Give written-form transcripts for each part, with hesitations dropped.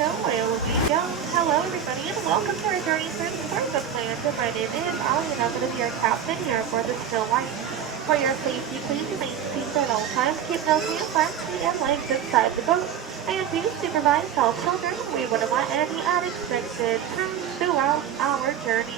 and away we go. Hello everybody and welcome to our journey through Storybook Land. My name is Ali and I'm going to be your captain here for the Snow White. For your safety, please remain seated at all times. Keep no hands, arms, feet, and legs inside the boat. And do supervise all children. We wouldn't want any unexpected turns throughout our journey.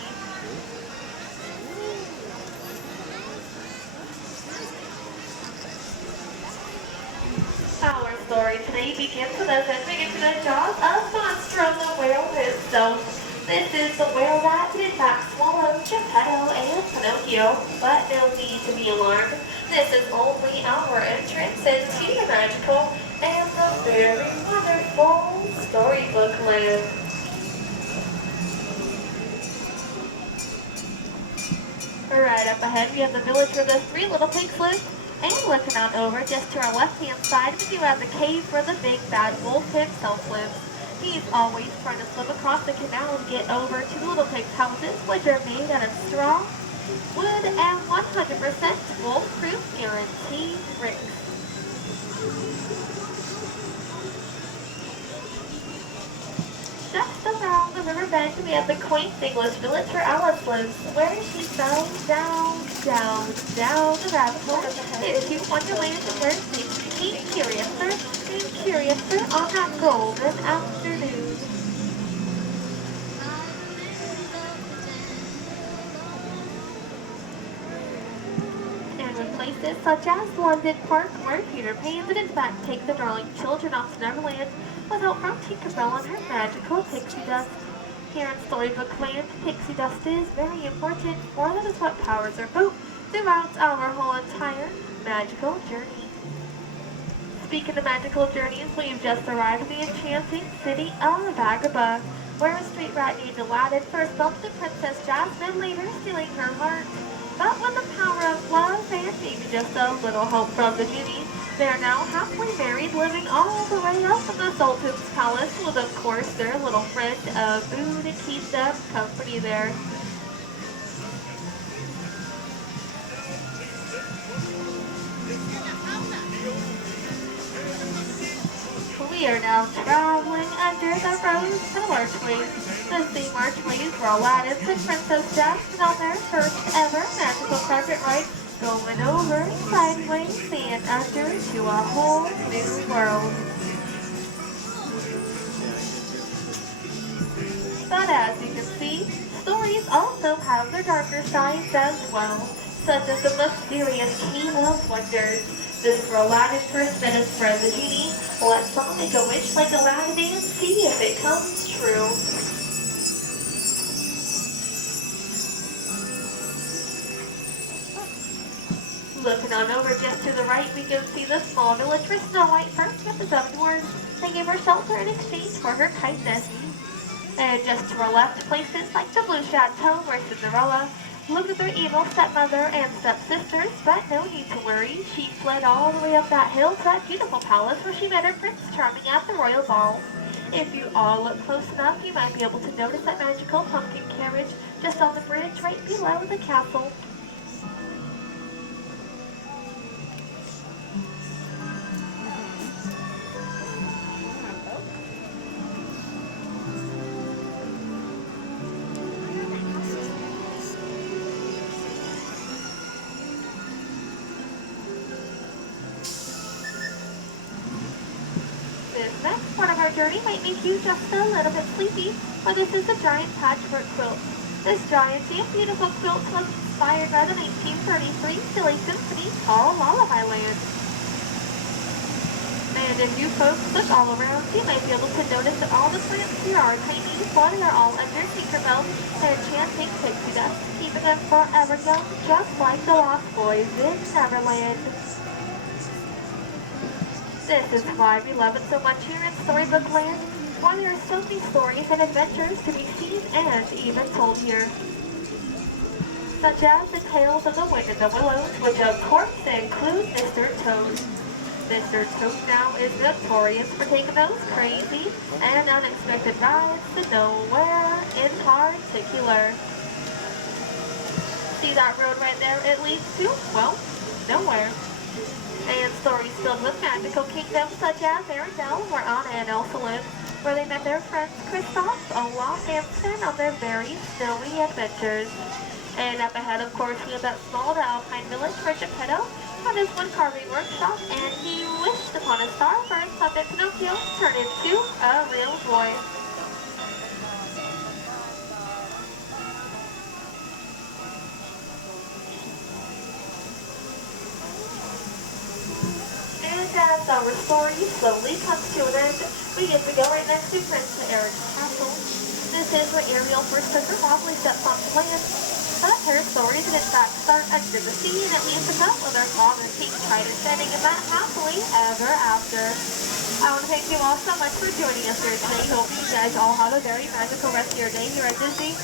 Our story today begins with us as we get to the jaws of monster the whale himself. This is the whale that did in fact swallow Geppetto and Pinocchio, but no need to be alarmed. This is only our entrance into the magical and the very wonderful Storybook Land. Right up ahead we have the village where the three little pigs live. And looking on over, just to our left-hand side, we do have the cave where the big bad wolf himself lives. He's always trying to swim across the canal and get over to the little pig's houses, which are made out of straw, wood, and 100% wolf-proof guaranteed bricks. Just around the riverbed, we have the quaint English village where Alice lives, where she fell down the rabbit hole into Wonderland, where things became curiouser and curiouser on that golden afternoon. And in places such as London Park, where Peter Pan did in fact take the darling children off to Neverland with help from Tinkerbell and her magical pixie dust. Here in Storybook Land, pixie dust is very important, for that is what powers our boat throughout our whole entire magical journey. Speaking of magical journeys, we've just arrived at the enchanting city of Agrabah, where a street rat named Aladdin first bumped the Princess Jasmine, later stealing her heart. But with the power of love and maybe just a little help from the genie, they are now happily married, living all the way up in the Sultan's palace with, of course, their little friend Abu to keep them company there. We are now traveling under the rose-tinted archways. The same archways where Aladdin and Princess Jasmine on their first ever magical carpet ride, going over, sideways, and under to a whole new world. But as you can see, stories also have their darker sides as well, such as the mysterious Key of Wonders. This is where Aladdin first met his friend the genie. Let's all make a wish like Aladdin and see if it comes true. Looking on over just to the right, we can see the small village where Snow White first met the dumb dwarves. They gave her shelter in exchange for her kindness. And just to our left, places like the Blue Chateau where Cinderella lived with her evil stepmother and stepsisters, but no need to worry. She fled all the way up that hill to that beautiful palace where she met her Prince Charming at the royal ball. If you all look close enough, you might be able to notice that magical pumpkin carriage just on the bridge right below the castle. This next part of our journey might make you just a little bit sleepy, but this is the giant patchwork quilt. This giant and beautiful quilt was inspired by the 1933 silly symphony called Lullaby Land. And if you folks look all around, you might be able to notice that all the plants here are tiny, but they're all under Tinkerbell and enchanting pixie dust, keeping them forever young, just like the Lost Boys in Neverland. This is why we love it so much here in Storybook Land, why there are so many stories and adventures to be seen and even told here. Such as the tales of the wind and the willows, which of course include Mr. Toad. Mr. Toad now is notorious for taking those crazy and unexpected rides to nowhere in particular. See that road right there? It leads to, well, nowhere. And stories filled with magical kingdoms such as Fairytale, where Anna and Elsa live, where they met their friends Kristoff, Olaf, and Finn on their very snowy adventures. And up ahead, of course, we have that small alpine village where Geppetto had his wood carving workshop, and he wished upon a star for his puppet Pinocchio turned into a real boy. And as our story slowly comes to an end, we get to go right next to Prince Eric's castle. This is where Ariel first took her family steps on land. But her story did in fact start under the sea in Atlantica with our father King Triton setting in that happily ever after. I want to thank you all so much for joining us here today. Hope you guys all have a very magical rest of your day here at Disney.